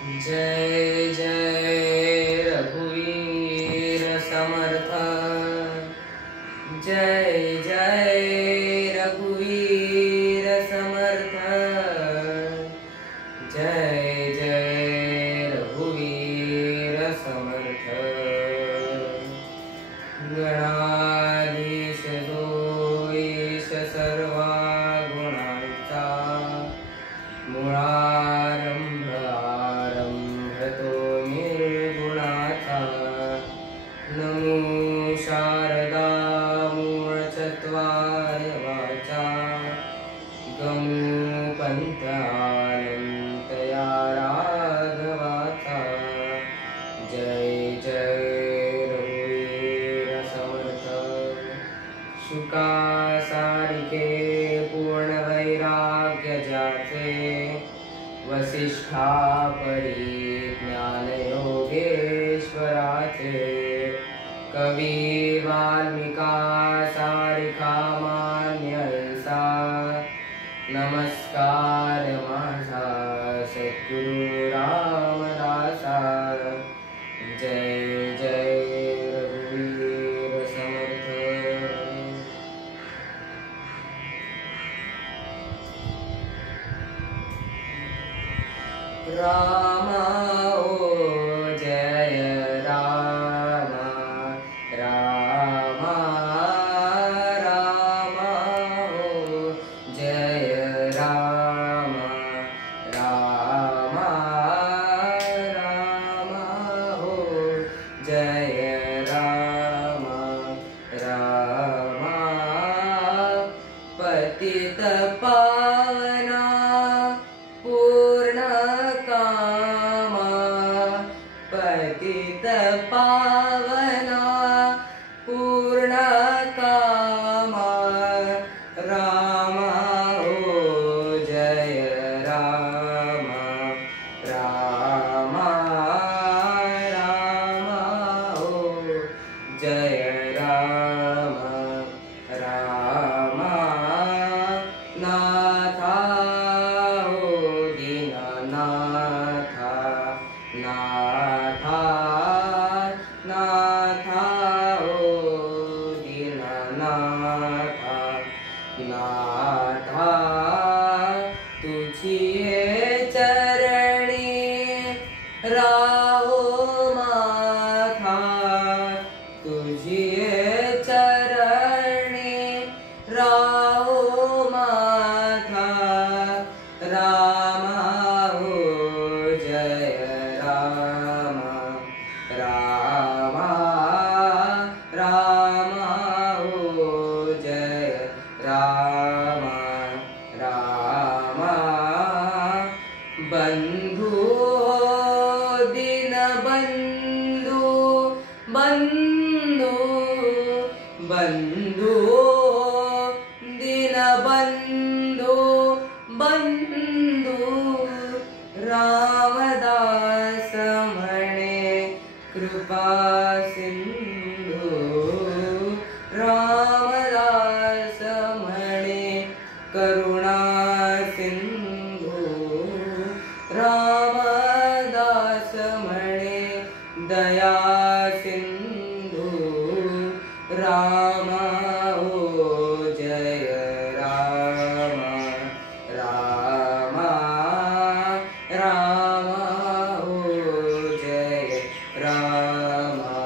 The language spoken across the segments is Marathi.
जय जय रघुवीर समर्थ। जय जय रघुवीर समर्थ। जय जय रघुवीर समर्थ। गणाधीश जो ईश सर्वा गुणांचा, मुळारंभ आरंभ तो निर्गुणाचा। नमो शारदा मूळ चत्वार वाचा, गमो पंथ अनंत या राघवाचा। जय जय रघुवीर समर्थ। शुका सारिके पूर्ण वैराग्य जाचे, वसिष्ठा परी ज्ञान योगेश्वराचे। कवी वाल्मिका सारिखा मान्य ऐसा, नमस्कार माझा सद्गुरु रामदासा। जय जय रघुवीर समर्थ। रामा ओ जय रामा, रामा रामा ओ जय रामा, रामा रामा ओ जय रामा, रामा। पतित पावना पूर्ण कामा, पतित पावना पूर्ण कामा। रामा ओ जय रामा, रामा रामा ओ जय रामा, रामा। नाथा ओ दीननाथा, नाथा नाथा ओ दीननाथा, नाथा। तुझिये चरणी राहो माथा, तुझिये चरणी राहो माथा। रामा ओ जय रामा, रामा रामा ओ जय रामा, रामा। बंधु दीन बंधु, बंधु बंधु दीन बंधु, बंधु। रामदास म्हणे कृपा सिंधु, रामदास म्हणे करुणा सिंधु। रामदास म्हणे दया सिंधु। रामा ओ जय रामा, रामा रामा ओ जय रामा,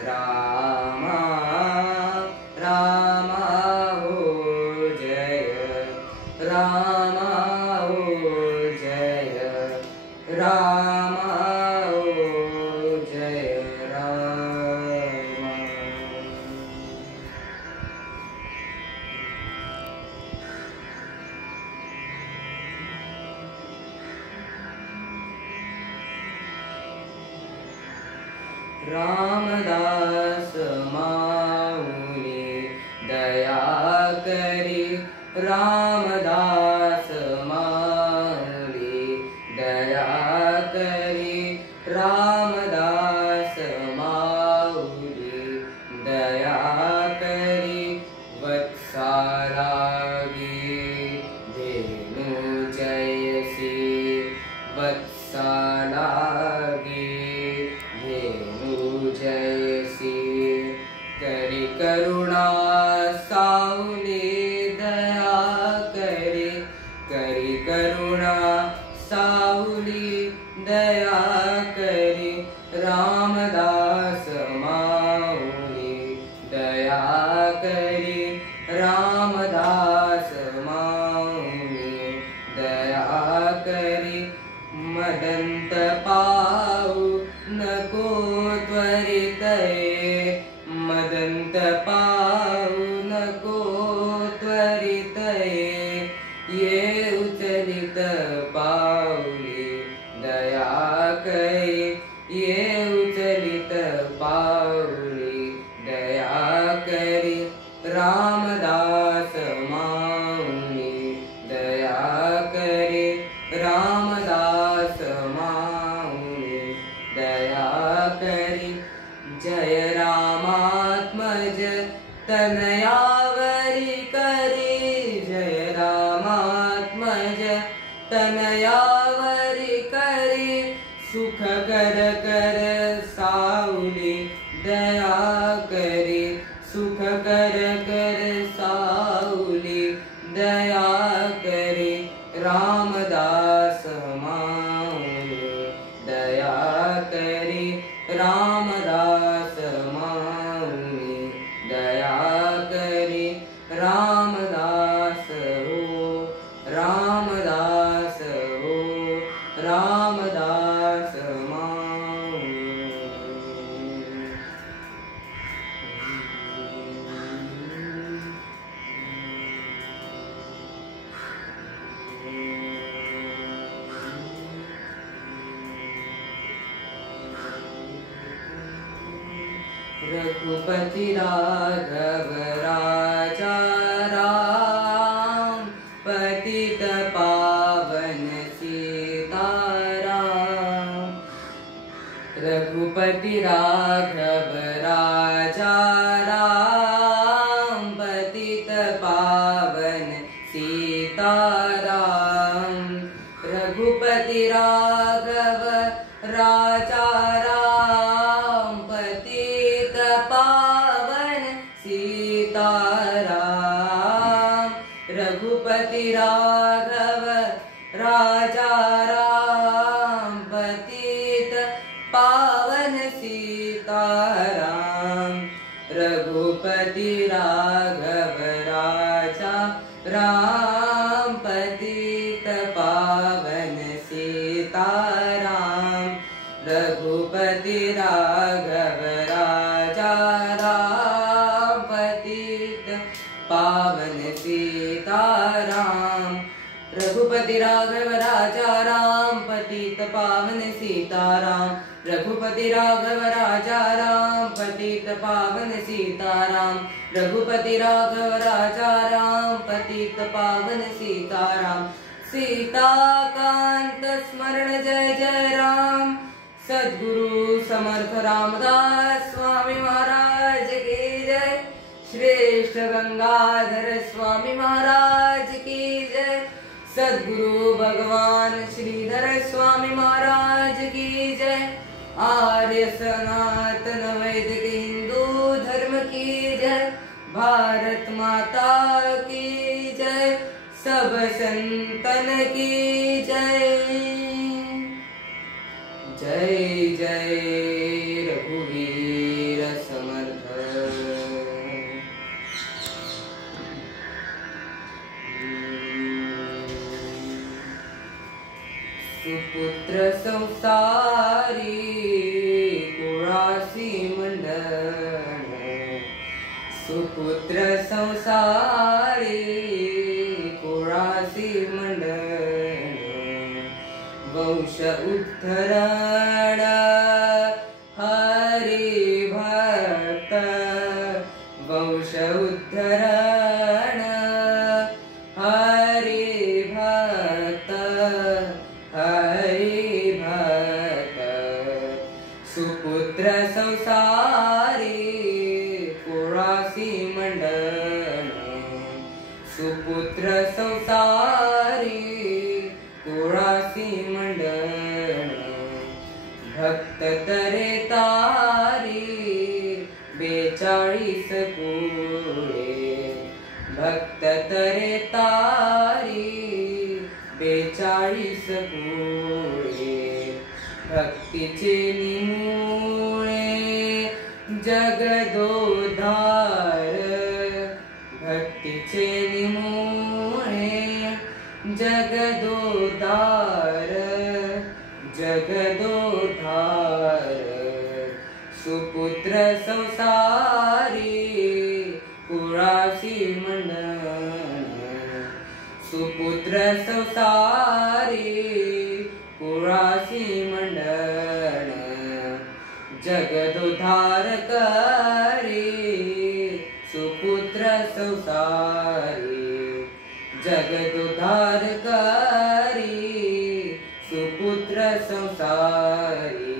रामा रामा ओ जय रामा, ओ जय रामा, ओ जय रामा। रामदास माऊली दया करी, रामदास माऊली दया करी। रामदास माऊली दया करी। वत्सालागी धेनु जयसी, वत्साला करुणा साहुली दया करी रामदास माऊली दया करी रामदास माऊली दया करी मदंत पाहू नको त्वरितये मदंत पाहू नको त्वरितये ये उचलित पाऊली दया करी ये उचलित पाऊली दया करी रामदास माऊली दया करी रामदास माऊली दया करी जय रामात्मज तनयावरी करी जय रामात्मज तनयावरी करी सुख कर कर साऊली दया करी सुख कर कर साऊली दया करी रामदास माऊली दया करी रामदास माऊली दया करी रामदास हो रामदास हो रामदास रघुपति राघव राजा राम पतित पावन सीताराम रघुपति राघव राजा राम पतित पावन सीताराम रघुपति राघव राजा राम पतित पावन सीताराम रघुपति राघव राजा राम पतित पावन सीताराम रघुपति राघव राजा राम पतित पावन सीताराम रघुपति राघव राजा राम पतित पावन सीताराम रघुपति राघव राजा राम पतित पावन सीताराम रघुपति राघव राजा राम पतित पावन सीताराम रघुपति राघव राजा राम पतित पावन सीताराम सीताकांत स्मरण जय जय राम सद्गुरु समर्थ रामदास स्वामी महाराज की जय श्रेष्ठ गंगाधर स्वामी महाराज की जय सद्गुरु भगवान श्रीधर स्वामी महाराज की जय आर्य सनातन वैदिक हिंदू धर्म की जय भारत माता की जय सब संतन की जय जय जय रघुवीर समर्थ सुपुत्र संसारी कुळासी मंडन सुपुत्र संसारी कुळासी मंडन वंश उद्धरण हरि भक्त वंश उद्धरण हरि भक्त हरि भक्त सुपुत्र संसारी कुळासी मंडन सुपुत्र संसारी कुळासी मंडन भक्त तरे तारी 42 कुळे भक्त तरे तारी 42 गुणे भक्तीचे निमुळे जगदोद्धार भक्तीचे निमुळे जगदोद्धार जगदोद्धार सुपुत्र संसारी कुळासी मंडन सुपुत्र संसारी कुळासी मंडन जगदोद्धार करी सुपुत्र संसारी जगदोद्धार करी सुपुत्र संसारी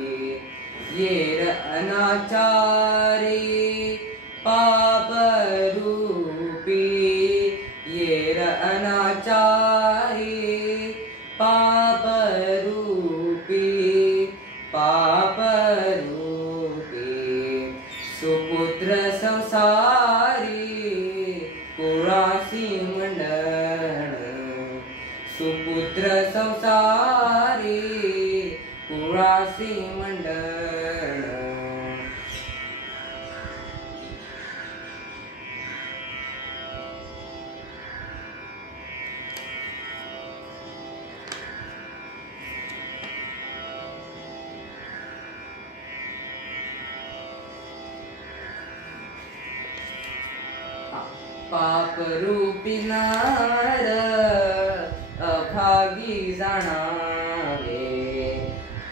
येर अनाचारी पापरूपी येर अनाचारी पापरूपी पापरूपी सुपुत्र संसारी कुळासी मंडन सुपुत्र संसारी कुळासी मंडन पाप रूपी नार अभागी जाणावे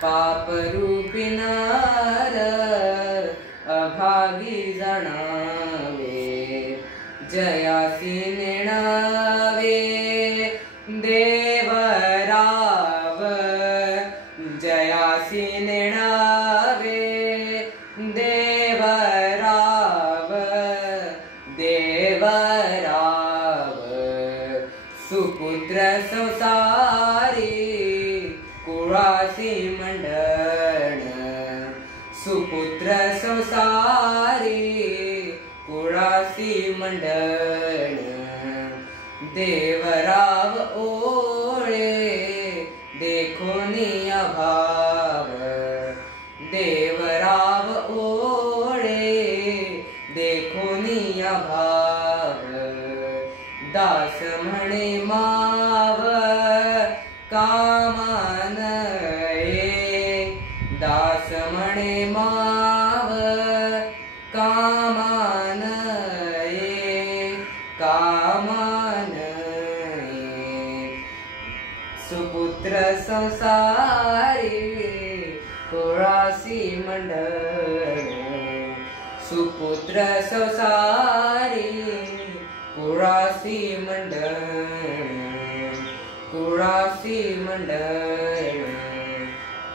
पाप रूपी नार अभागी जाणावे जयासी नेणावे देवराव जयासी नेणावे देवराव देवराव सुपुत्र संसारी कुळासी मंडन सुपुत्र संसारी कुळासी मंडन देवराव ओळे देखोनी अभाव देवराव ओळे देखोनी अभाव दास म्हणे माव कामानये दास म्हणे माव कामानये कामानये सुपुत्र संसारी कुळासी मंडन सुपुत्र संसारी कुळासी मंडन कुळासी मंडन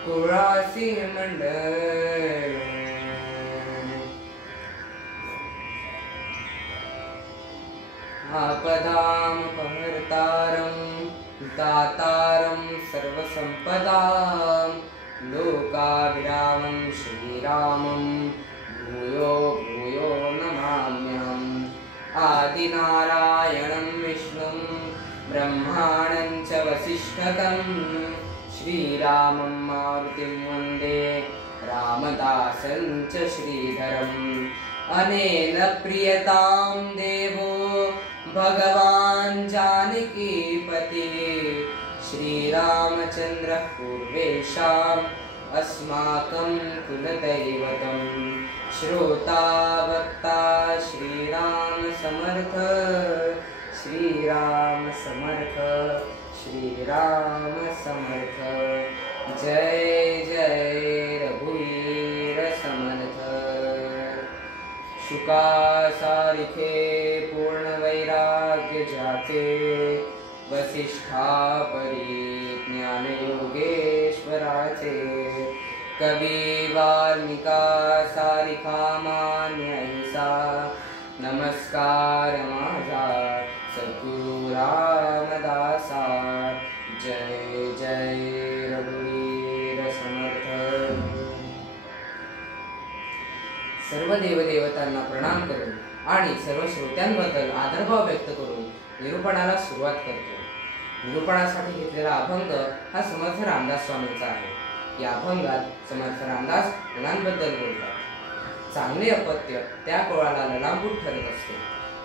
कुळासी मंडन आपदां पहर्तारं दातारं सर्वसंपदां लोकाभिरामं श्रीरामं भूयो भूयो नमाम्यहम् आदिनारायणं विष्णुं ब्रह्माणं च वसिष्ठकं श्रीरामं मारुतिं वन्दे रामदासं च श्रीधरम् अनेन प्रियतां देवो भगवान् जानकीपति श्रीरामचन्द्रः पूर्वेषाम् अस्माकं कुलदैवतं श्रोता वक्ता श्रीराम समर्थ श्रीराम समर्थ श्रीराम समर्थ जय जय रघुवीर समर्थ शुका सारिखे पूर्ण वैराग्य जाते वसिष्ठा परी ज्ञान योगेश्वराचे कवी वाल्मिका सारिखा मान्य अहिंसा नमस्कार माझा सद्गुरु रामदासा जय जय रघुवीर समर्थ सर्व देवदेवतांना प्रणाम करून आणि सर्व श्रोत्यांबद्दल आदरभाव व्यक्त करून निरूपणाला सुरुवात करतो। निरूपणासाठी घेतलेला अभंग हा समर्थ रामदास स्वामींचा आहे. या अभंगात समर्थ रामदास मुलांबद्दल बोलतात. चांगले अपत्य त्या कुळाला ललांबूट ठरत असते.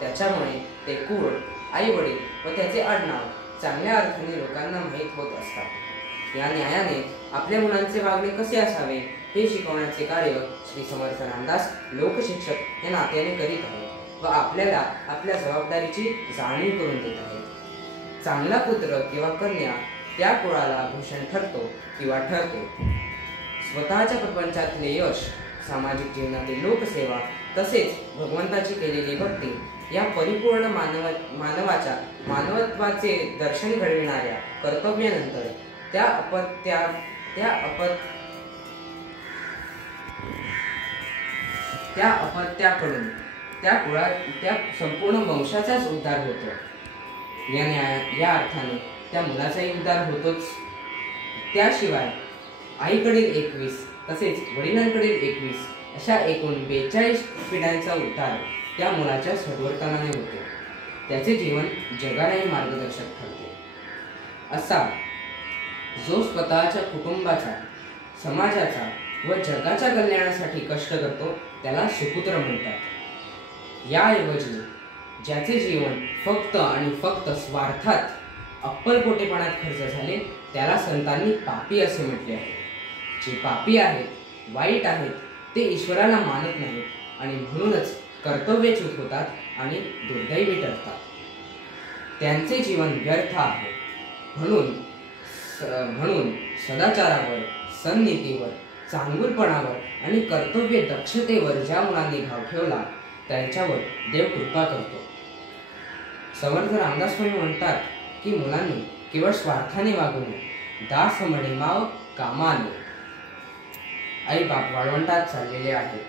त्याच्यामुळे ते कुळ, आई वडील व त्याचे आडनाव चांगल्या अर्थाने लोकांना माहीत होत असतात. या न्यायाने आपल्या मुलांचे वागणे कसे असावे हे शिकवण्याचे कार्य श्री समर्थ रामदास लोकशिक्षक या नात्याने करीत आहेत व आपल्याला आपल्या जबाबदारीची जाणीव करून देत आहेत. चांगला पुत्र किंवा कन्या त्या कुळाला भूषण ठरतो किंवा ठरते. स्वतःच्या प्रपंचातले यश, सामाजिक जीवनातील लोकसेवा तसेच भगवंताची केलेली भक्ती या परिपूर्ण मानवाच्या मानवत्वाचे दर्शन घडविणाऱ्या कर्तव्यानंतर त्या अपत्याकडून त्या संपूर्ण वंशाचाच उद्धार होतो. या अर्थाने त्या मुलाचाही उद्धार होतोच. त्याशिवाय आईकडील 21 तसेच वडिलांकडील 21 अशा एकूण 42 पिढ्यांचा उद्धार त्या मुलाच्या सद्वर्तनाने होतो. त्याचे जीवन जगालाही मार्गदर्शक ठरते. असा जो स्वतःच्या कुटुंबाचा, समाजाचा व जगाच्या कल्याणासाठी कष्ट करतो त्याला सुपुत्र म्हणतात. याऐवजी ज्याचे जीवन फक्त आणि फक्त स्वार्थात, अप्पलपोटेपणात खर्च झाले त्याला संतांनी पापी असे म्हटले आहे. जे पापी आहेत, वाईट आहेत, ते ईश्वराला मानत नाहीत आणि म्हणूनच कर्तव्यच्युत होतात आणि दुर्दैवी ठरतात. त्यांचे जीवन व्यर्थ आहे. म्हणून सदाचारावर, सन्नीतीवर, चांगुलपणावर आणि कर्तव्य दक्षतेवर ज्या मुलांनी भाव ठेवला त्यांच्यावर देव कृपा करतो. समर्थ रामदास स्वामी म्हणतात की मुलांनी केवळ स्वार्थाने वागू नये. दास म्हणे माव कामाने. आई बाप वाळवंटात चाललेले आहेत.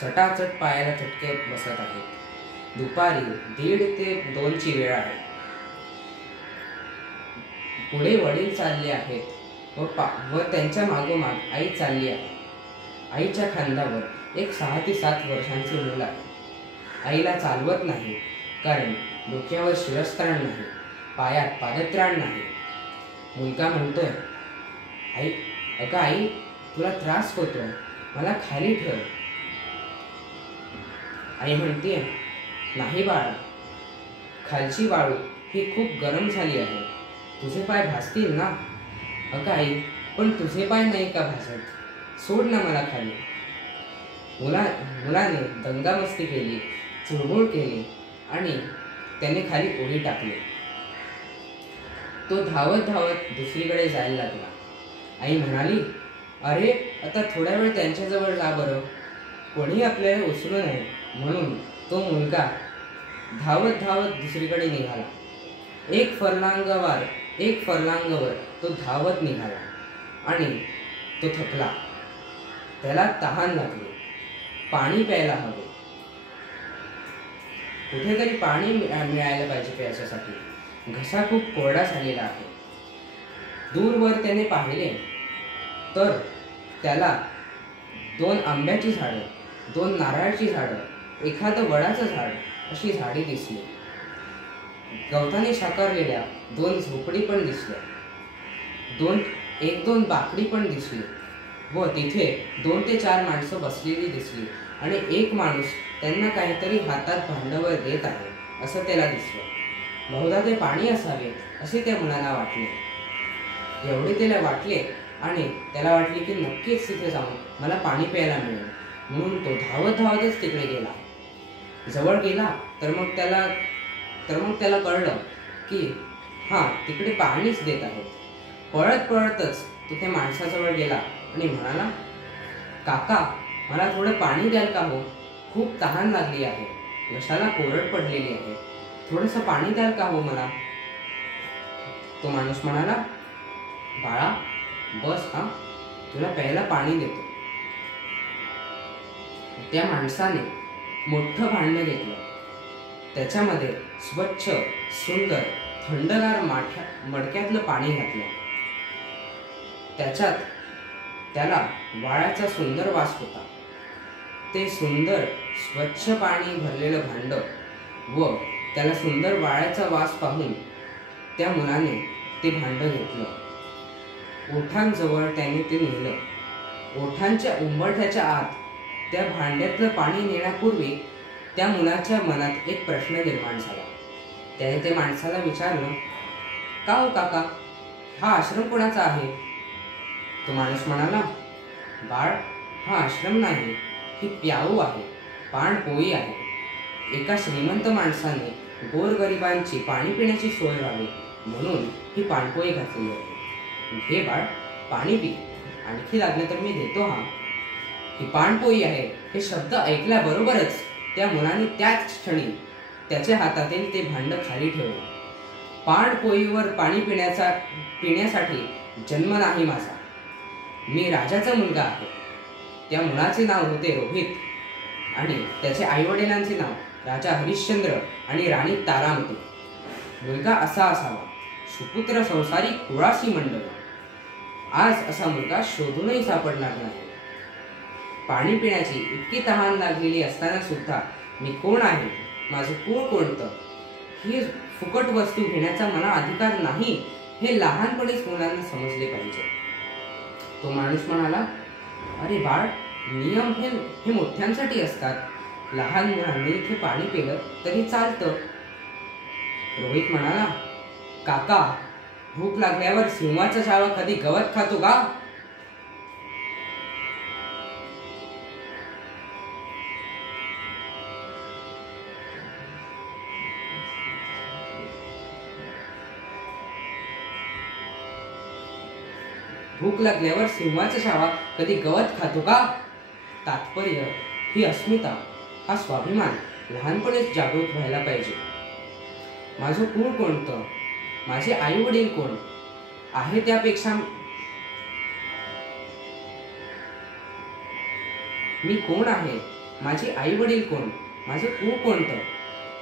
चटाचट पायाला चटके बसत आहेत. दुपारी 1:30 ते 2ची वेळ आहे. पुढे वडील चालले आहेत व त्यांच्या मागोमाग आई चालली आहे. आईच्या खांद्यावर एक 6 ते 7 वर्षांचे मूल आहे. आईला चालवत नाही, कारण डोक्यावर शिरस्त्राण नाही, पायात पादत्राण नाही. मुलगा म्हणतोय, अगं आई, तुला त्रास होतोय, मला खाली ठेव. आई म्हणते, नाही बाळा, खालची वाळू ही खूप गरम झाली आहे, तुझे पाय भाजतील ना. अगं आई, पण तुझे पाय नाही का भाजत, सोड ना मला खाली. मुलाने दंगामस्ती केली, चुळबुळ केली आणि त्याने खाली उडी टाकली. तो धावत धावत दुसरीकडे जायला लागला. आई म्हणाली, अरे आता थोड्या वेळ त्यांच्याजवळ जा बरं, कोणी आपल्याला उचलू नये. म्हणून तो मुलगा धावत धावत दुसरीकडे निघाला. एक फर्लांगवर तो धावत निघाला आणि तो थकला. त्याला तहान लागली, पाणी प्यायला हवे. कुठेतरी पाणी मिळायला पाहिजे प्यायच्यासाठी. घसा खूप कोरडा झालेला आहे. दूरवर त्याने पाहिले तर त्याला 2 आंब्याची झाडं, 2 नारळाची झाडं, एखादं वडाचं झाड अशी झाडी दिसली. गवताने साकारलेल्या 2 झोपडी पण दिसल्या. 1-2 बाकडी पण दिसली व तिथे 2 ते 4 माणसं बसलेली दिसली आणि एक माणूस त्यांना काहीतरी हातात भांडवल देत आहे असं त्याला दिसलं. बहुधा ते पाणी असावे असे त्या मुलाला वाटले. एवढे त्याला वाटले आणि त्याला वाटले की नक्कीच तिथे जाऊन मला पाणी प्यायला मिळेल. म्हणून तो धावत धावतच तिकडे गेला. जवळ गेला तर मग त्याला कळलं की तिकडे पाणीच देत आहेत. पळतच तो त्या माणसाजवळ गेला आणि म्हणाला, काका, मला थोडं पाणी द्याल का हो? खूप तहान लागली आहे, घशाला कोरड पडलेली आहे, थोडंसं पाणी द्याल का हो मला? तो माणूस म्हणाला, बाळा बस, तुला प्यायला पाणी देतो. त्या माणसाने मोठं भांडं घेतलं. त्याच्यामध्ये स्वच्छ, सुंदर, थंडगार मडक्यातलं पाणी घातलं. त्याला वाळ्याचा सुंदर वास होता. ते सुंदर स्वच्छ पाणी भरलेलं भांड व त्याला सुंदर वाळ्याचा वास पाहून त्या मुलाने ते भांड घेतलं. ओठांजवळ त्याने ते नेलं. ओठांच्या उंबरठ्याच्या आत त्या भांड्यातलं पाणी नेण्यापूर्वी त्या मुलाच्या मनात एक प्रश्न निर्माण झाला. त्याने ते माणसाला विचारलं, का हो काका, हा आश्रम कोणाचा आहे? तो माणूस म्हणाला, बाळ, हा आश्रम नाही, ही प्याऊ आहे, पाणपोई आहे. एका श्रीमंत माणसाने गोरगरिबांची पाणी पिण्याची सोय व्हावी म्हणून ही पाणपोई घातली होती. घे बाळ, पाणी पी, आणखी लागलं तर मी देतो. हा ही पाणपोई आहे हे शब्द ऐकल्याबरोबरच त्या मुलाने त्याच क्षणी त्याच्या हातातील ते भांड खाली ठेवले. पाणपोईवर पाणी पिण्यासाठी जन्म नाही माझा. मी राजाचा मुलगा आहे. त्या मुलाचे नाव होते रोहित आणि त्याच्या आईवडिलांचे नाव राजा हरिश्चंद्र आणि राणी तारामती. मुलगा असा असावा, सुपुत्र संसारी कुळाशी मंडळ. आज असा मुलगा शोधूनही सापडणार नाही. पाणी पिण्याची इतकी तहान लागलेली असताना सुद्धा मी कोण आहे, माझं कुळ कोणतं, ही फुकट वस्तू घेण्याचा मला अधिकार नाही, हे लहानपणीच मुलांना समजले पाहिजे. तो माणूस म्हणाला, अरे बाळ, नियम हे मोठ्यांसाठी असतात. लहान मुलांनी इथे पाणी पिलं तरी चालतं. रोहित म्हणाला, काका, भूक लागल्यावर सिंहाचा छावा कधी गवत खातो का? भूक लागल्यावर सिंहाचा छावा कधी गवत खातो का? तात्पर्य, ही अस्मिता, हा स्वाभिमान लहानपणीच जागृत व्हायला पाहिजे. माझं कुळ कोणतं, माझे आई वडील कोण आहे, त्यापेक्षा मी कोण आहे, माझे आई वडील कोण, माझं कुळ कोणतं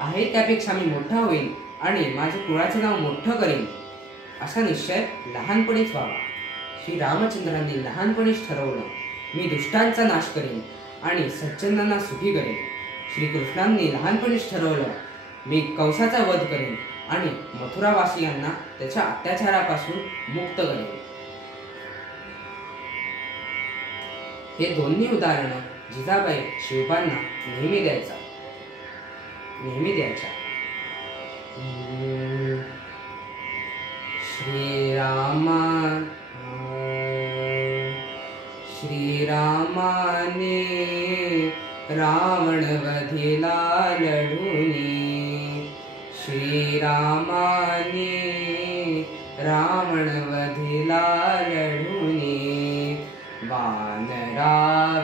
आहे, त्यापेक्षा मी मोठा होईल आणि माझ्या कुळाचं नाव मोठं करेन, असा निश्चय लहानपणीच व्हावा. श्री रामचंद्रांनी लहानपणीच ठरवलं, मी दुष्टांचा नाश करेन आणि सज्जनांना सुखी करेन. श्रीकृष्णांनी लहानपणीच ठरवलं, मी कंसाचा वध करेन आणि मथुरावासियांना त्याच्या अत्याचारापासून मुक्त करेन. हे दोन्ही उदाहरणं जिजाबाई शिवबांना नेहमी द्यायच्या. श्रीरामाने रावण वधिला लढूनी, श्रीरामाने रावण वधिला लढूनी, वानरा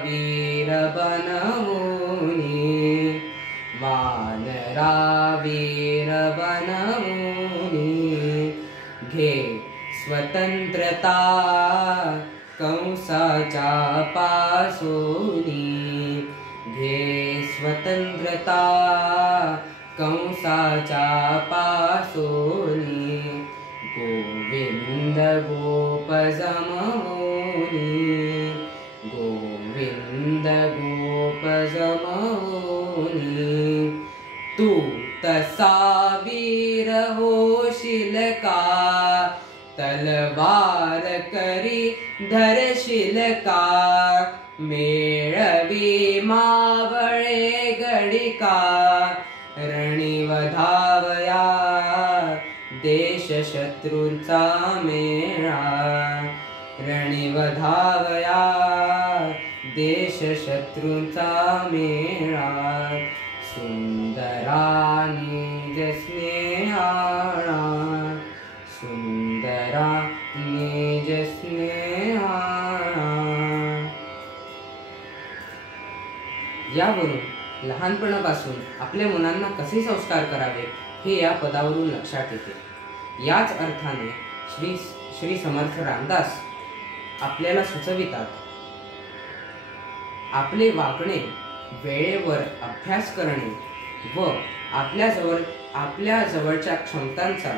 वीर बनवूनी, वानरा वीर बनवूनी, घे स्वतंत्रता कंसाच्या पासूनी, घे स्वतंत्रता कंसाच्या पासूनी, गोविंद गोप जमवूनी, गोविंद गोप जमवूनी, तू तसा वीर होशील का, तलवार करी धरशील का, मेळवी मावळे गडी का, रणीव धावया देश शत्रूंचा मेळा, रणीव धावया देश शत्रूंचा मेळा, सुंदरानी स्नेहाळा, सुंदरा निज स्नेहाळा. यावरून लहानपणापासून आपल्या मुलांना कसे संस्कार करावे हे या पदावरून लक्षात येते. याच अर्थाने श्री समर्थ रामदास आपल्याला सुचवितात, आपले वागणे, वेळेवर अभ्यास करणे व आपल्या जवळच्या क्षमतांचा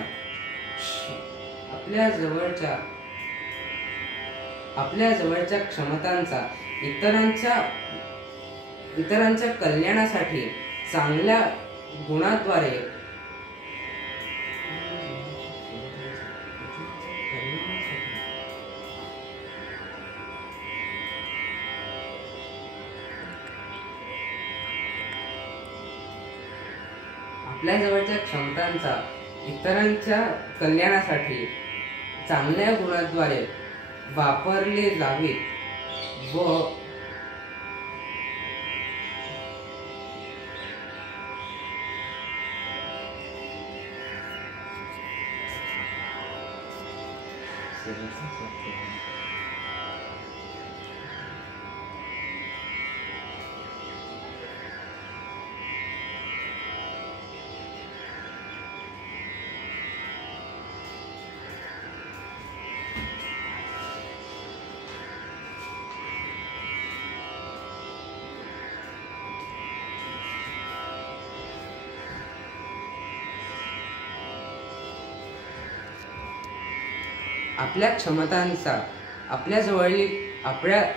इतरांच्या कल्याणासाठी चांगल्या गुणाद्वारे आपल्या जवळच्या क्षमतांचा इतरांच्या कल्याणासाठी चांगल्या गुणांद्वारे वापरले जावेत व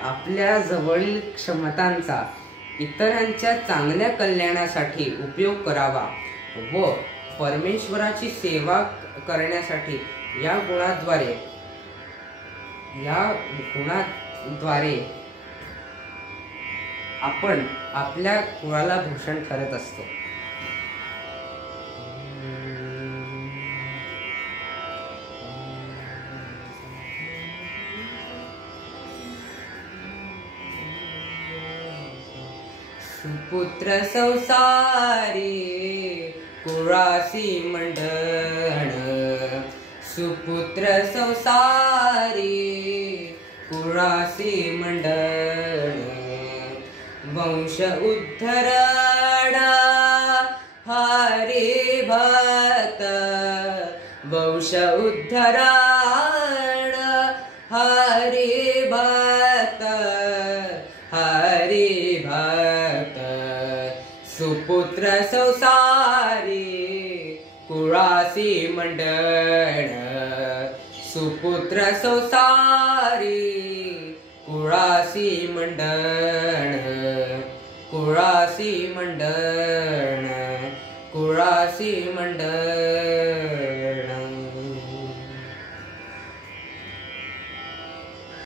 आपल्या जवळील क्षमतांचा इतरांच्या चांगल्या कल्याणासाठी उपयोग करावा व परमेश्वराची सेवा करण्यासाठी या गुणाद्वारे आपण आपल्या कुळाला भूषण करत असतो. सुपुत्र संसारी कुळासी मंडळ, सुपुत्र संसारी कुळासी मंडळ, वंश उद्धरण हरी भक्त, वंश उद्धरण हरी भक्त, हरी भक्त. सुपुत्र संसारी कुळासी मंडळ, सुपुत्र संसारी कुळासी मंडळ, कुळासी मंडळ, कुळासी मंडळ.